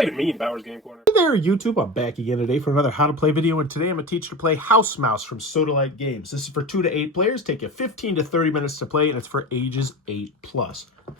that even mean, Bowers Game Corner? Hey there, YouTube. I'm back again today for another How to Play video, and today I'm going to teach you to play House Mouse from Sodalite Games. This is for 2 to 8 players. Take you 15 to 30 minutes to play, and it's for ages 8+.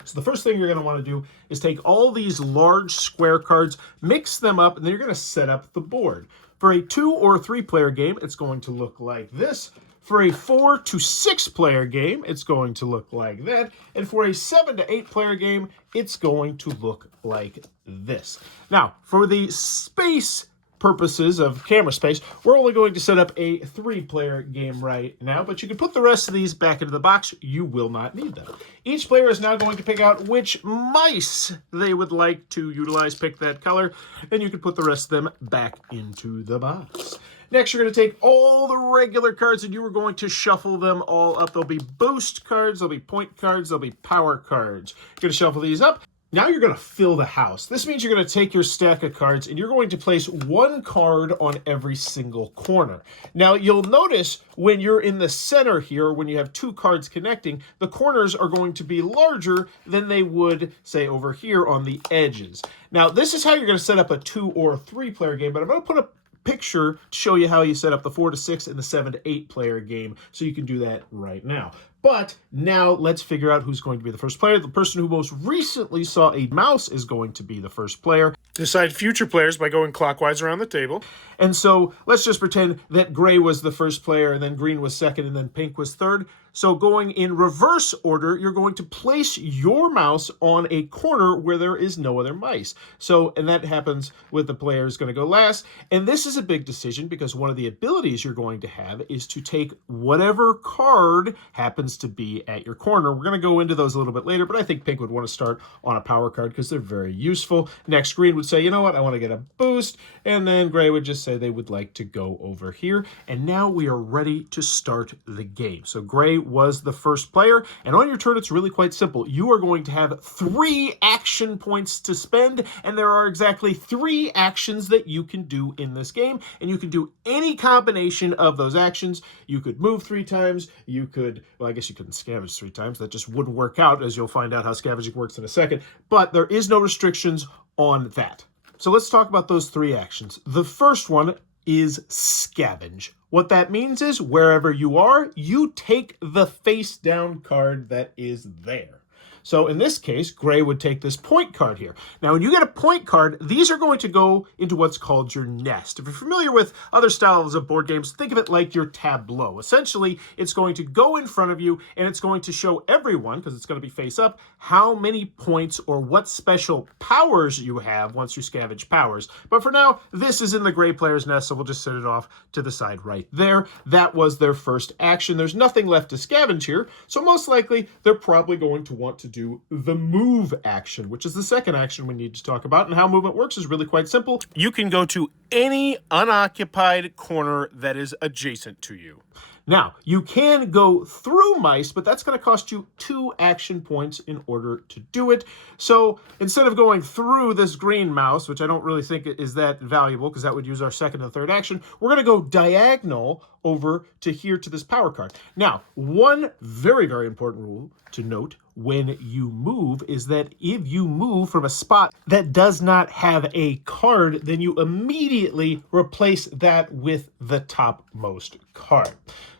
So the first thing you're going to want to do is take all these large square cards, mix them up, and then you're going to set up the board. For a 2 or 3 player game, it's going to look like this. For a 4 to 6 player game, it's going to look like that. And for a 7 to 8 player game, it's going to look like this. Now, for the space purposes of camera space, we're only going to set up a 3-player game right now, but you can put the rest of these back into the box. You will not need them. Each player is now going to pick out which mice they would like to utilize, pick that color, and you can put the rest of them back into the box. Next, you're going to take all the regular cards and you are going to shuffle them all up. There'll be boost cards, there'll be point cards, there'll be power cards. You're going to shuffle these up. Now you're going to fill the house. This means you're going to take your stack of cards and you're going to place 1 card on every single corner. Now you'll notice when you're in the center here, when you have 2 cards connecting, the corners are going to be larger than they would, say, over here on the edges. Now this is how you're going to set up a 2 or 3 player game, but I'm going to put a picture to show you how you set up the 4 to 6 and the 7 to 8 player game, so you can do that right now. But now let's figure out who's going to be the first player. The person who most recently saw a mouse is going to be the first player. Decide future players by going clockwise around the table. And so let's just pretend that gray was the first player, and then green was second, and then pink was third. So going in reverse order, you're going to place your mouse on a corner where there is no other mice. So, and that happens with the player who's going to go last. And this is a big decision because one of the abilities you're going to have is to take whatever card happens to be at your corner. We're going to go into those a little bit later, but I think pink would want to start on a power card because they're very useful. Next, green would say, you know what, I want to get a boost. And then gray would just say they would like to go over here. And now we are ready to start the game. So gray was the first player, and on your turn it's really quite simple. You are going to have 3 action points to spend, and there are exactly 3 actions that you can do in this game, and you can do any combination of those actions. You could move 3 times, you could, well, I guess you couldn't scavenge 3 times, that just wouldn't work out, as you'll find out how scavenging works in a second, but there is no restrictions on that. So let's talk about those 3 actions. The first one is scavenge. What that means is wherever you are, you take the face down card that is there. So in this case, gray would take this point card here. Now, when you get a point card, these are going to go into what's called your nest. If you're familiar with other styles of board games, think of it like your tableau. Essentially, it's going to go in front of you, and it's going to show everyone, because it's going to be face up, how many points or what special powers you have once you scavenge powers. But for now, this is in the gray player's nest, so we'll just set it off to the side right there. That was their first action. There's nothing left to scavenge here, so most likely they're probably going to want to do the move action, which is the second action we need to talk about. And how movement works is really quite simple. You can go to any unoccupied corner that is adjacent to you. Now, you can go through mice, but that's going to cost you 2 action points in order to do it. So instead of going through this green mouse, which I don't really think is that valuable because that would use our second and third action, we're going to go diagonal over to here to this power card. Now, one very, very important rule to note when you move is that if you move from a spot that does not have a card, then you immediately replace that with the topmost card.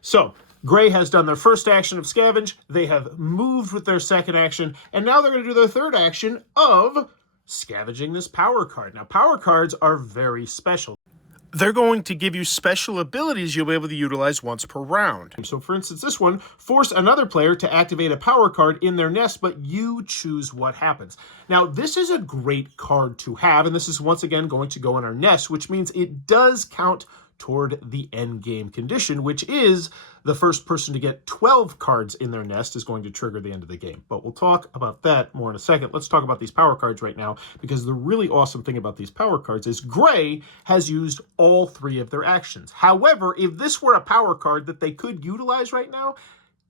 So gray has done their first action of scavenge, they have moved with their second action, and now they're going to do their third action of scavenging this power card. Now, power cards are very special. They're going to give you special abilities you'll be able to utilize once per round. So for instance, this one, force another player to activate a power card in their nest, but you choose what happens. Now, this is a great card to have, and this is once again going to go in our nest, which means it does count toward the end game condition, which is the first person to get 12 cards in their nest is going to trigger the end of the game. But we'll talk about that more in a second. Let's talk about these power cards right now, because the really awesome thing about these power cards is gray has used all 3 of their actions. However, if this were a power card that they could utilize right now,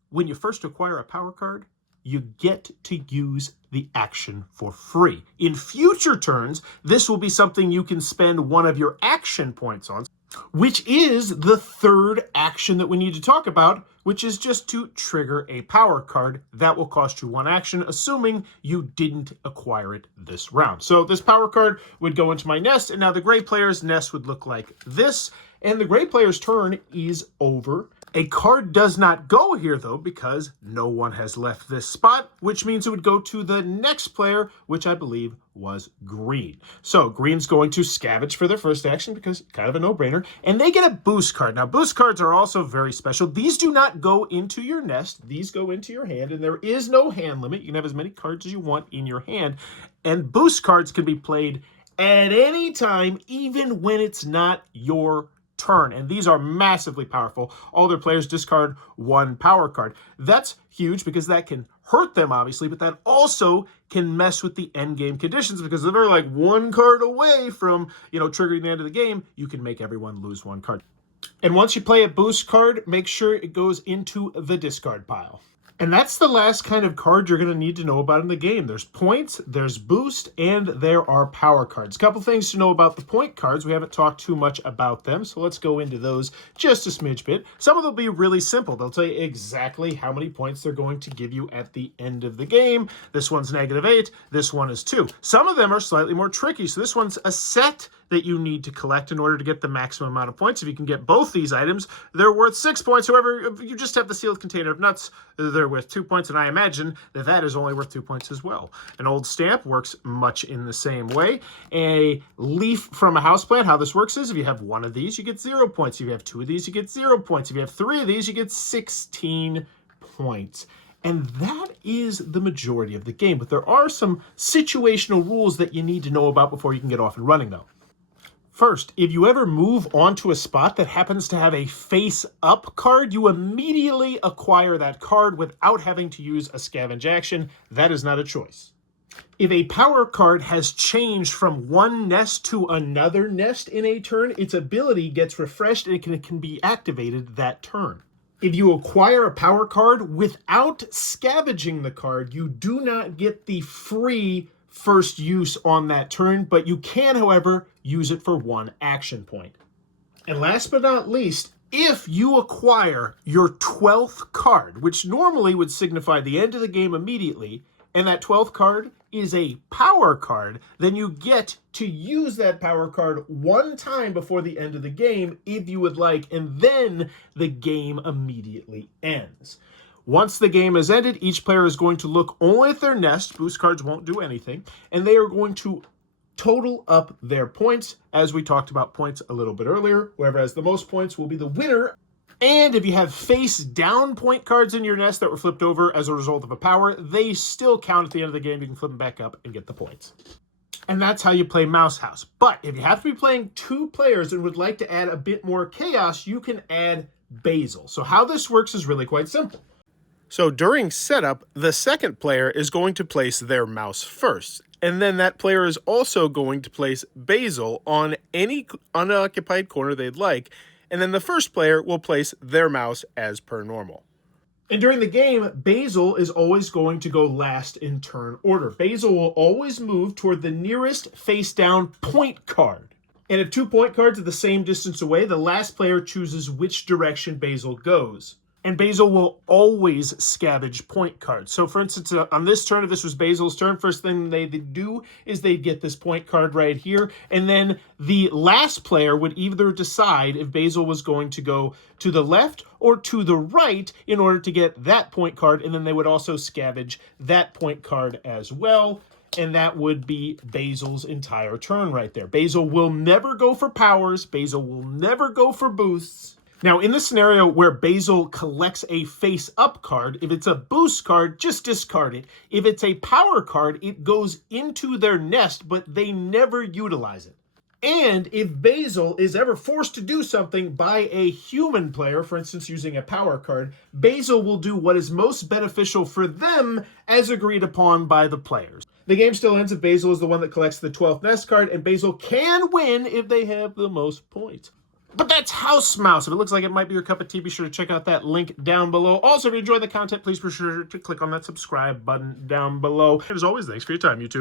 when you first acquire a power card, you get to use the action for free. In future turns, this will be something you can spend one of your action points on. which is the third action that we need to talk about, which is just to trigger a power card. That will cost you 1 action, assuming you didn't acquire it this round. So this power card would go into my nest, and now the gray player's nest would look like this, and the gray player's turn is over. A card does not go here, though, because no one has left this spot, which means it would go to the next player, which I believe was green. So green's going to scavenge for their first action because kind of a no-brainer, and they get a boost card. Now, boost cards are also very special. These do not go into your nest. These go into your hand, and there is no hand limit. You can have as many cards as you want in your hand, and boost cards can be played at any time, even when it's not your turn, and these are massively powerful. All their players discard 1 power card. That's huge because that can hurt them, obviously, but that also can mess with the end game conditions because if they're like 1 card away from, triggering the end of the game, you can make everyone lose 1 card. And once you play a boost card, make sure it goes into the discard pile. And that's the last kind of card you're going to need to know about in the game. There's points, there's boost, and there are power cards. A couple things to know about the point cards. We haven't talked too much about them, so let's go into those just a smidge bit. Some of them will be really simple. They'll tell you exactly how many points they're going to give you at the end of the game. This one's -8, this one is 2. Some of them are slightly more tricky, so this one's a set that you need to collect in order to get the maximum amount of points. If you can get both these items, they're worth 6 points. However, if you just have the sealed container of nuts, they're worth 2 points, and I imagine that that is only worth 2 points as well. An old stamp works much in the same way. A leaf from a houseplant, how this works is if you have 1 of these, you get 0 points. If you have 2 of these, you get 0 points. If you have 3 of these, you get 16 points. And that is the majority of the game. But there are some situational rules that you need to know about before you can get off and running, though. First, if you ever move onto a spot that happens to have a face-up card, you immediately acquire that card without having to use a scavenge action. That is not a choice. If a power card has changed from one nest to another nest in a turn, its ability gets refreshed and it can be activated that turn. If you acquire a power card without scavenging the card, you do not get the free first use on that turn, but you can, however, use it for 1 action point. And last but not least, if you acquire your 12th card, which normally would signify the end of the game immediately, and that 12th card is a power card, then you get to use that power card 1 time before the end of the game if you would like, and then the game immediately ends. Once the game is ended, each player is going to look only at their nest. Boost cards won't do anything. And they are going to total up their points. As we talked about points a little bit earlier, whoever has the most points will be the winner. And if you have face-down point cards in your nest that were flipped over as a result of a power, they still count at the end of the game. You can flip them back up and get the points. And that's how you play Mouse House. But if you have to be playing 2 players and would like to add a bit more chaos, you can add Basil. So how this works is really quite simple. So during setup, the second player is going to place their mouse first, and then that player is also going to place Basil on any unoccupied corner they'd like, and then the first player will place their mouse as per normal. And during the game, Basil is always going to go last in turn order. Basil will always move toward the nearest face-down point card. And if 2 point cards are the same distance away, the last player chooses which direction Basil goes. And Basil will always scavenge point cards. So for instance, on this turn, if this was Basil's turn, first thing they'd do is they'd get this point card right here. And then the last player would either decide if Basil was going to go to the left or to the right in order to get that point card. And then they would also scavenge that point card as well. And that would be Basil's entire turn right there. Basil will never go for powers. Basil will never go for boosts. Now, in the scenario where Basil collects a face-up card, if it's a boost card, just discard it. If it's a power card, it goes into their nest, but they never utilize it. And if Basil is ever forced to do something by a human player, for instance, using a power card, Basil will do what is most beneficial for them as agreed upon by the players. The game still ends if Basil is the one that collects the 12th nest card, and Basil can win if they have the most points. But that's House Mouse. If it looks like it might be your cup of tea, be sure to check out that link down below. Also, if you enjoy the content, please be sure to click on that subscribe button down below. And as always, thanks for your time, YouTube.